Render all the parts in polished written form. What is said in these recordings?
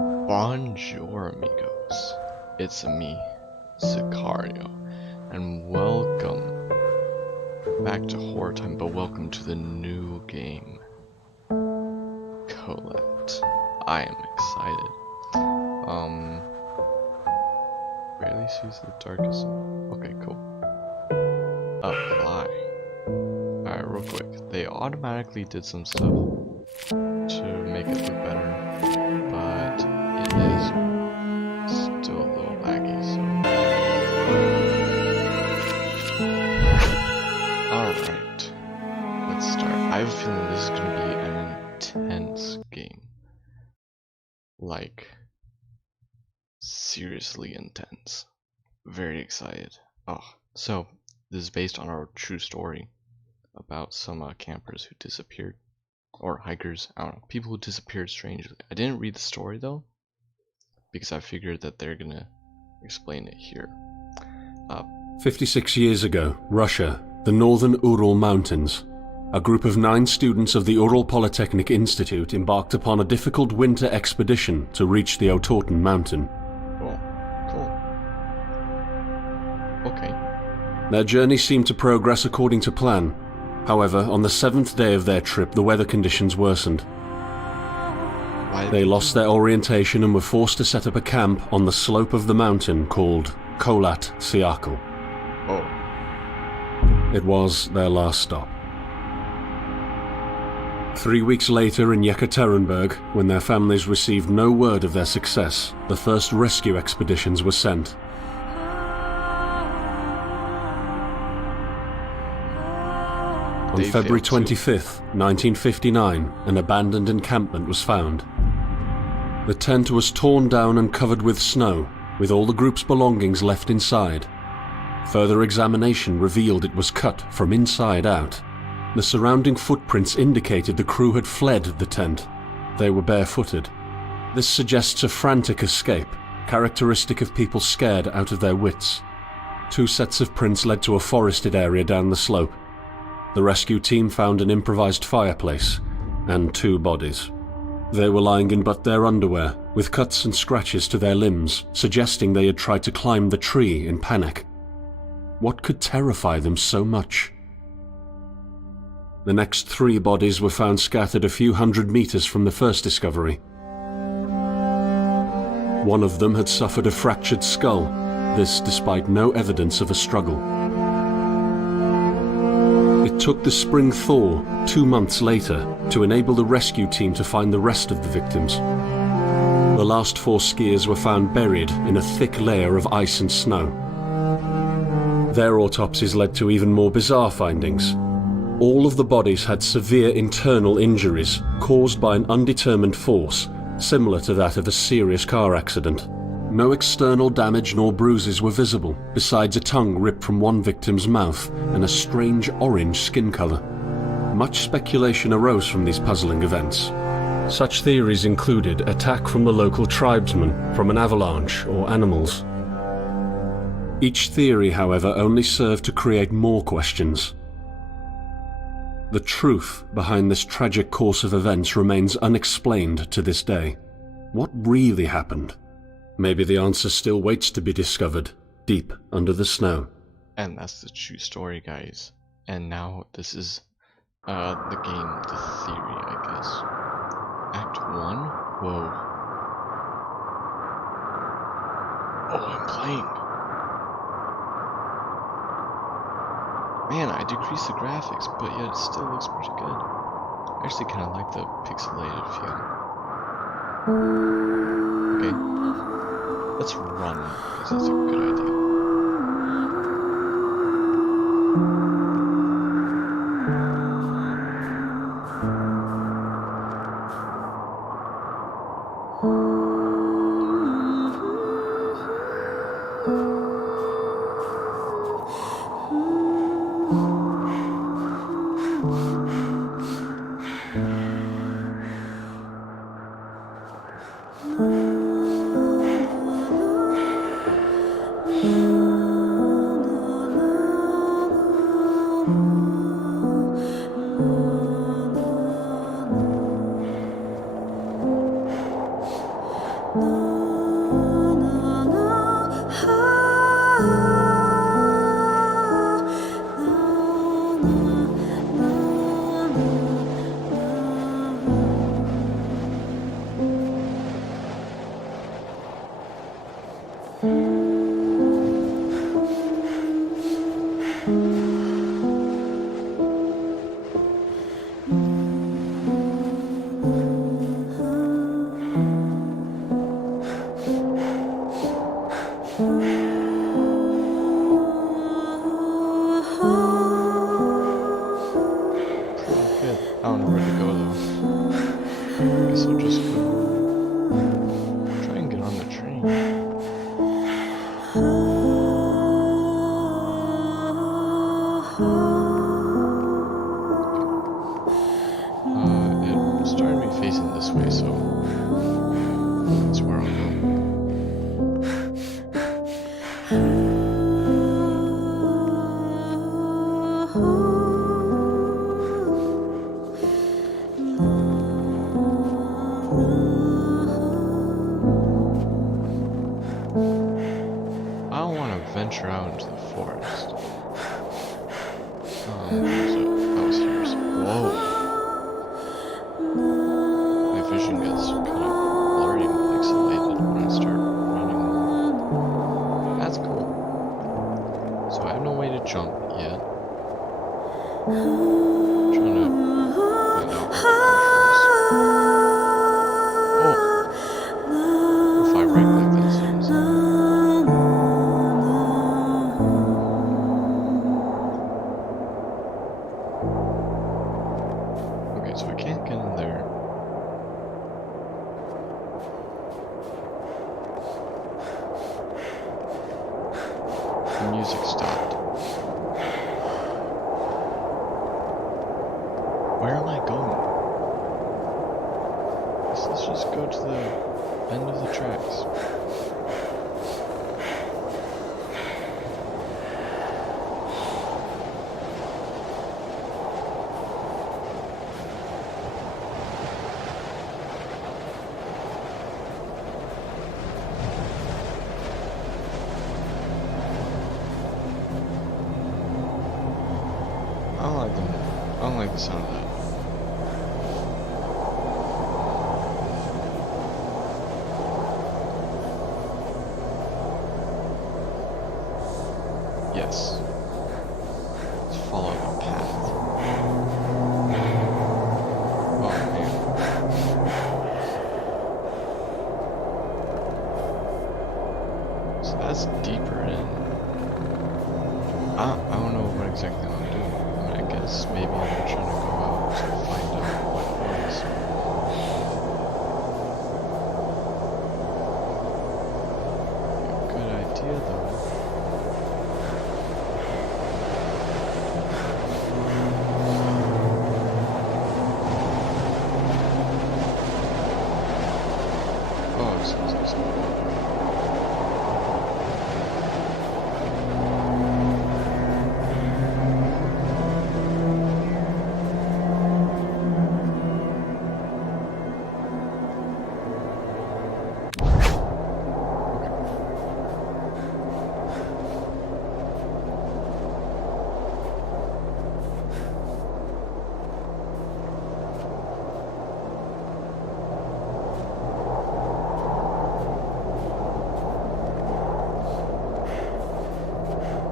Bonjour amigos, it's me, Sicario, and welcome back to Horror Time, but welcome to the new game, KHOLAT. I am excited. Rarely sees the darkest. Okay, cool. Apply. Alright, real quick. They automatically did some stuff to make it look better, but it is still a little laggy, so. Alright, let's start. I have a feeling this is going to be an intense game. Like, seriously intense. Very excited. Oh, so this is based on our true story about some campers who disappeared, or hikers, I don't know, people who disappeared strangely. I didn't read the story though, because I figured that they're gonna explain it here. 56 years ago, Russia, the northern Ural Mountains. A group of 9 students of the Ural Polytechnic Institute embarked upon a difficult winter expedition to reach the Otorten mountain. Oh, cool. Okay. Their journey seemed to progress according to plan. However, on the 7th day of their trip, the weather conditions worsened. They lost their orientation and were forced to set up a camp on the slope of the mountain called KHOLAT Siakal. Oh. It was their last stop. 3 weeks later in Yekaterinburg, when their families received no word of their success, the first rescue expeditions were sent. On February 25th, 1959, an abandoned encampment was found. The tent was torn down and covered with snow, with all the group's belongings left inside. Further examination revealed it was cut from inside out. The surrounding footprints indicated the crew had fled the tent. They were barefooted. This suggests a frantic escape, characteristic of people scared out of their wits. 2 sets of prints led to a forested area down the slope. The rescue team found an improvised fireplace and 2 bodies. They were lying in but their underwear, with cuts and scratches to their limbs, suggesting they had tried to climb the tree in panic. What could terrify them so much? The next 3 bodies were found scattered a few hundred meters from the first discovery. One of them had suffered a fractured skull, this despite no evidence of a struggle. It took the spring thaw 2 months later to enable the rescue team to find the rest of the victims. The last 4 skiers were found buried in a thick layer of ice and snow. Their autopsies led to even more bizarre findings. All of the bodies had severe internal injuries caused by an undetermined force, similar to that of a serious car accident. No external damage nor bruises were visible, besides a tongue ripped from one victim's mouth and a strange orange skin color. Much speculation arose from these puzzling events. Such theories included attack from the local tribesmen, from an avalanche, or animals. Each theory, however, only served to create more questions. The truth behind this tragic course of events remains unexplained to this day. What really happened? Maybe the answer still waits to be discovered, deep under the snow. And that's the true story, guys. And now this is the game, the theory, I guess. Act 1? Whoa. Oh, I'm playing. Man, I decreased the graphics, but yet it still looks pretty good. I actually kind of like the pixelated feel. Okay. Let's run, because that's a good idea. Pretty good. I don't know where to go though. Guess I'll just go try and get on the train. It started me facing this way, so that's where I'll go. I don't want to venture out into the forest. That was here. Whoa! My vision gets kind of blurry and pixelated when I start running. That's cool. So I have no way to jump yet. I'm trying to find out where to go first. Oh! If I right click, that seems. Okay, so we can't get in there. The music stopped. Where am I going? Let's just go to the end of the tracks. I don't like the sound of that. Yes. Let's follow the path. Oh man. So that's deeper in. I don't know what exactly I'm doing. I guess maybe I'm trying to go out to find out what it was. Good idea though. Oh, it sounds like something.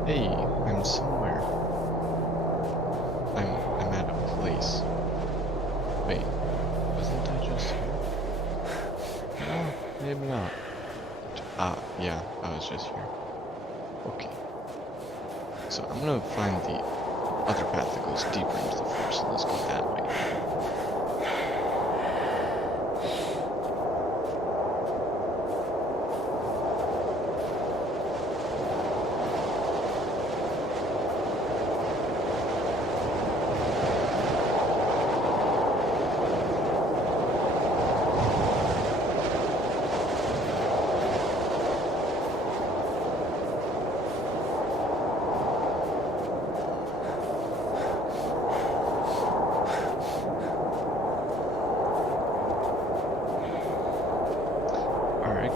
Hey, I'm somewhere. I'm at a place. Wait, wasn't I just here? No, maybe not. Yeah, I was just here. Okay. So I'm gonna find the other path that goes deeper into the forest, so let's go that way.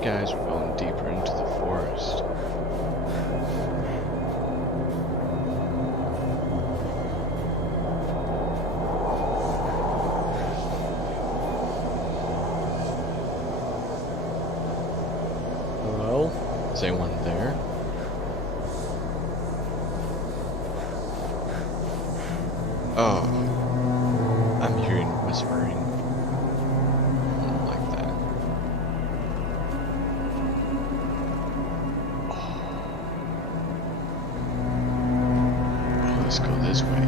Guys, we're going deeper into the forest. Hello? Is anyone there? Oh, I'm hearing whispering. I don't like that. Oh, let's go this way.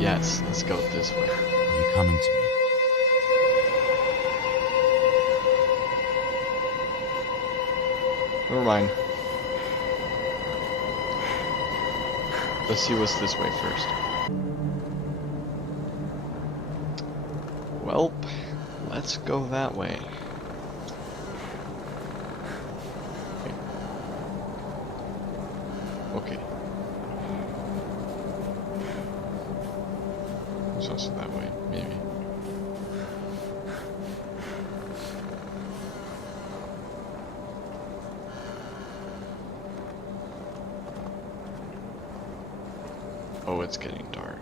Yes, let's go this way. Are you coming to me? Never mind. Let's see what's this way first. Welp, let's go that way. Okay. There's also that way, maybe. Oh, it's getting dark.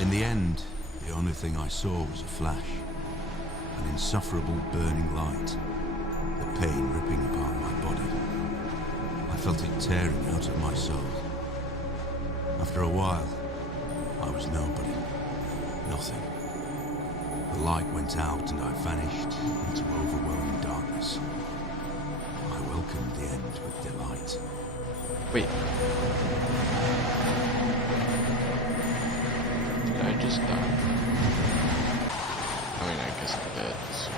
In the end, the only thing I saw was a flash. An insufferable burning light. The pain ripping apart my body. I felt it tearing out of my soul. After a while, I was nobody. Nothing. The light went out and I vanished into overwhelming darkness. I welcomed the end with delight. Wait. Did I just die? I mean, I guess I'm dead, so...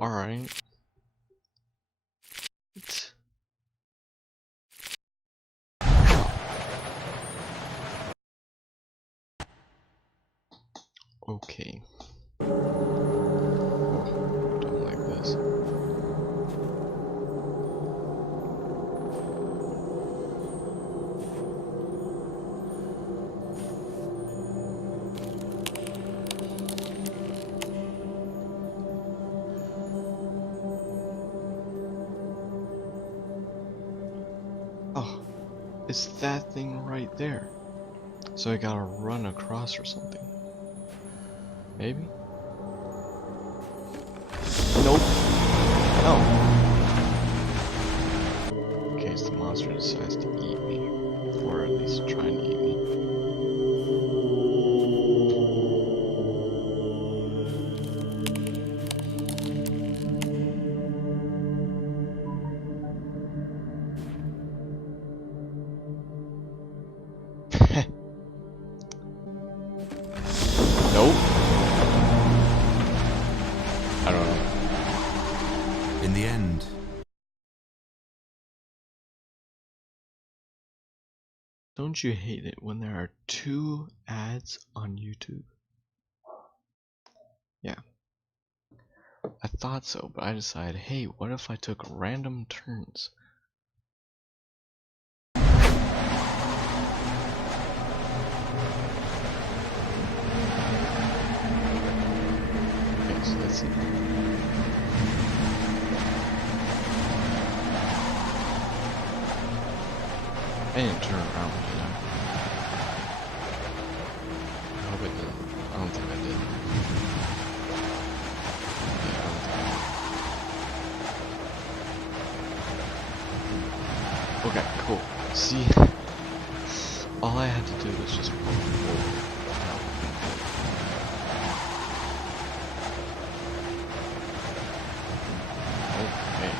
Alright. Okay. Oh, don't like this. Oh, it's that thing right there. So I gotta run across or something. Maybe? Nope. No. In case the monster decides to eat me. Or at least try and eat me. Nope. I don't know. In the end, Don't you hate it when there are 2 ads on YouTube? Yeah. I thought so, but I decided, hey, what if I took random turns? Okay, so let's see. I didn't turn around, did I? I hope I didn't. I don't think I did. Yeah, I don't think I did. Okay, cool. See? All I had to do was just walk forward. Okay.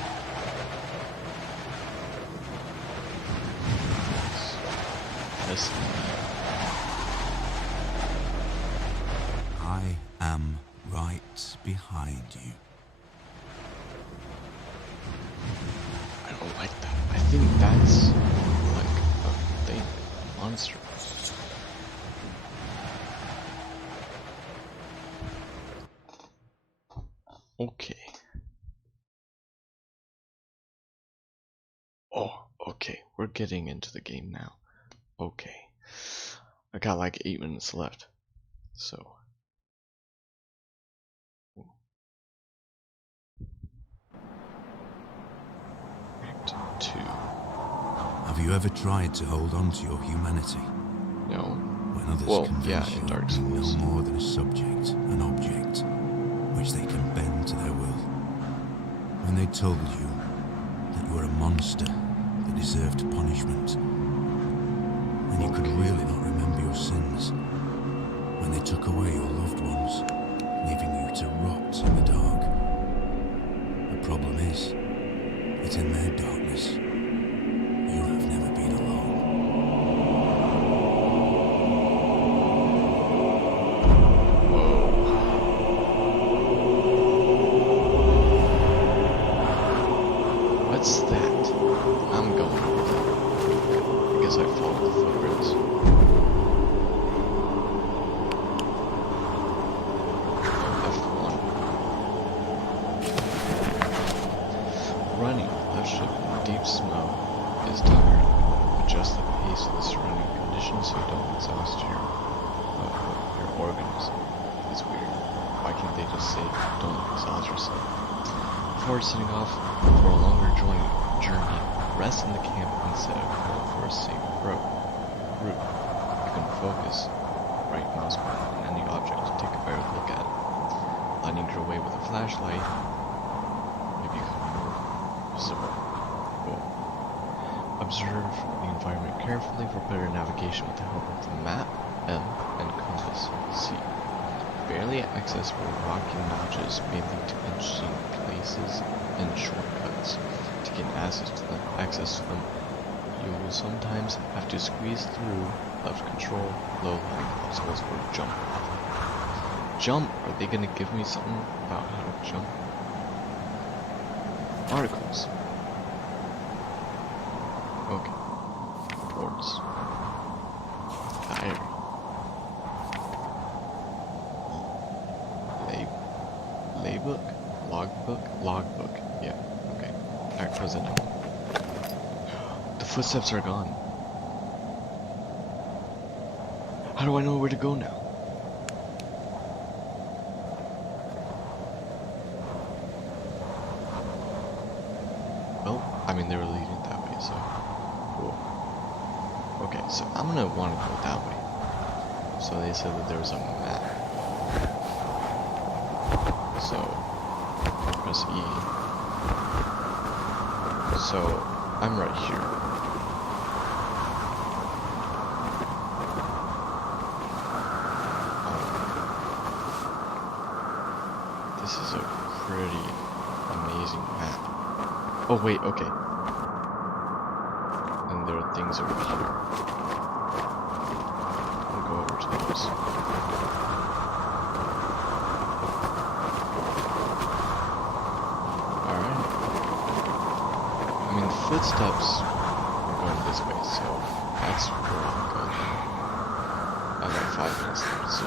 This. am right behind you. I don't like that. I think that's like a thing, a monster. Okay. Oh, okay. We're getting into the game now. Okay. I got like 8 minutes left. So. Act 2. Have you ever tried to hold on to your humanity? No. When others Well, convince yeah, you in of Dark being no Souls. more than a subject, an object, which they can bend to their will. When they told you that you were a monster that deserved punishment, and you could really not remember your sins. When they took away your loved ones, leaving you to rot in the dark. The problem is that in their darkness, you have never been alone. What's that? I'm going with it. I guess I follow the footprints. F1. Running left shift in deep snow is tired. Adjust the pace of the surrounding conditions so you don't exhaust your organs. It's weird. Why can't they just say, don't exhaust yourself? Before setting off for a longer journey, rest in the camp instead of going for a safe route. You can focus right mouse button on any object to take a better look at it. Lighting your way with a flashlight may become more visible. Cool. Observe the environment carefully for better navigation with the help of the map, M, and compass, C. Barely accessible rocky notches may lead to interesting places and shortcuts. To gain access to them, you will sometimes have to squeeze through left control, low-lying obstacles, or jump. Jump? Are they gonna give me something about how to jump? Articles. Okay. Reports. Diary. Laybook? Logbook. Yeah, okay. Act present. The footsteps are gone. How do I know where to go now? Well, I mean they were leading that way, so cool. Okay, so I'm gonna want to go that way. So they said that there was a map. So press E. So I'm right here. This is a pretty amazing map. Oh wait, okay. And there are things over here. I'll go over to those. Footsteps are going this way, so that's where I'll go now. I got 5 minutes left, so.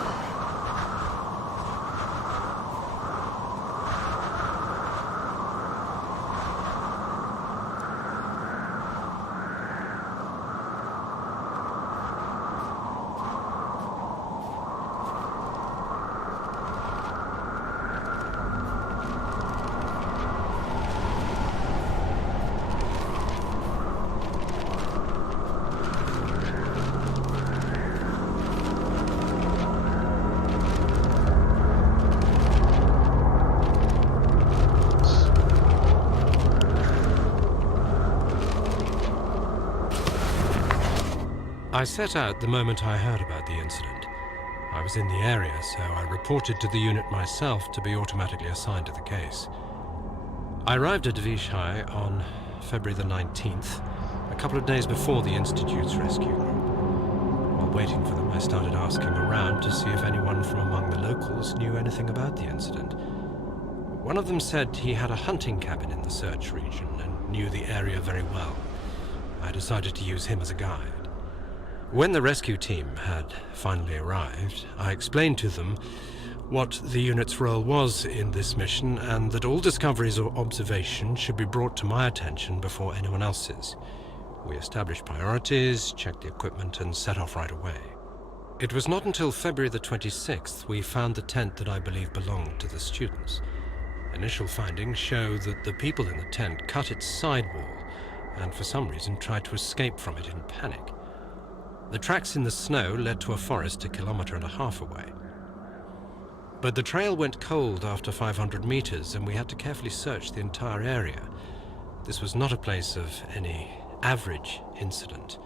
I set out the moment I heard about the incident. I was in the area, so I reported to the unit myself to be automatically assigned to the case. I arrived at Vishai on February the 19th, a couple of days before the Institute's rescue group. While waiting for them, I started asking around to see if anyone from among the locals knew anything about the incident. One of them said he had a hunting cabin in the search region and knew the area very well. I decided to use him as a guide. When the rescue team had finally arrived, I explained to them what the unit's role was in this mission and that all discoveries or observations should be brought to my attention before anyone else's. We established priorities, checked the equipment, and set off right away. It was not until February the 26th we found the tent that I believe belonged to the students. Initial findings show that the people in the tent cut its sidewall and for some reason tried to escape from it in panic. The tracks in the snow led to a forest 1.5 kilometers away. But the trail went cold after 500 meters and we had to carefully search the entire area. This was not a place of any average incident.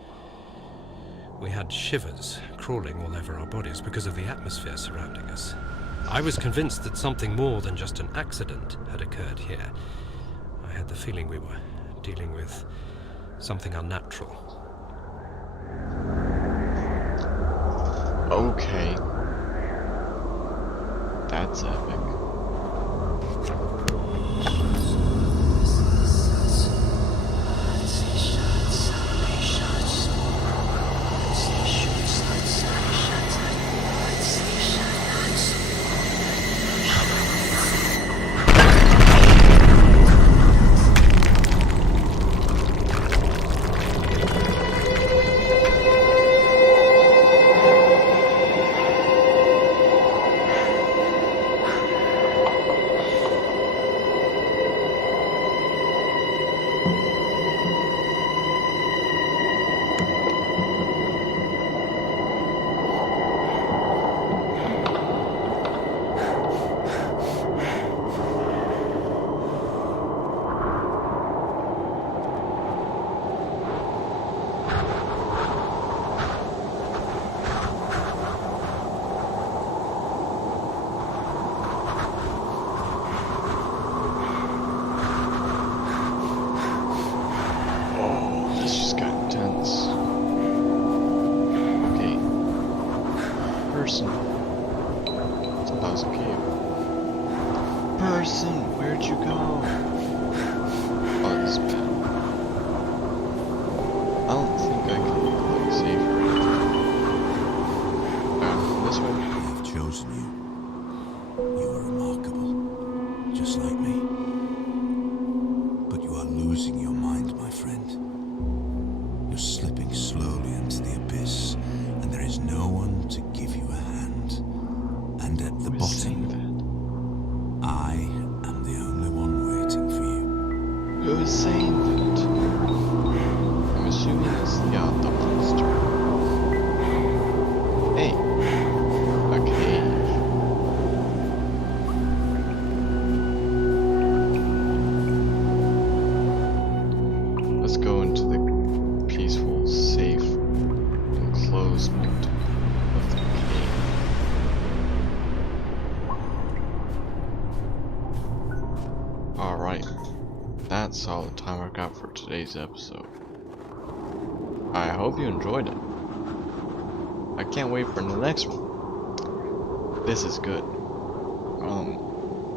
We had shivers crawling all over our bodies because of the atmosphere surrounding us. I was convinced that something more than just an accident had occurred here. I had the feeling we were dealing with something unnatural. Okay. That's epic. Person, where'd you go? Oh, this is bad. I don't think I can look like safe or anything. This way. I've chosen you. You are remarkable, just like me. But you are losing your mind, my friend. You're slipping slowly into the abyss, and there is no one to give you a hand. And at the bottom, I am the only one waiting for you. Who is saying that? I'm assuming it's the monster. Hey, a cage. Let's go into the peaceful, safe enclosement of the cave. Alright, that's all the time I got for today's episode. I hope you enjoyed it. I can't wait for the next one. This is good.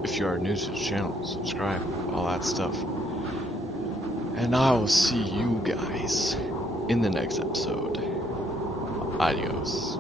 If you are new to the channel, subscribe, all that stuff. And I will see you guys in the next episode. Adios.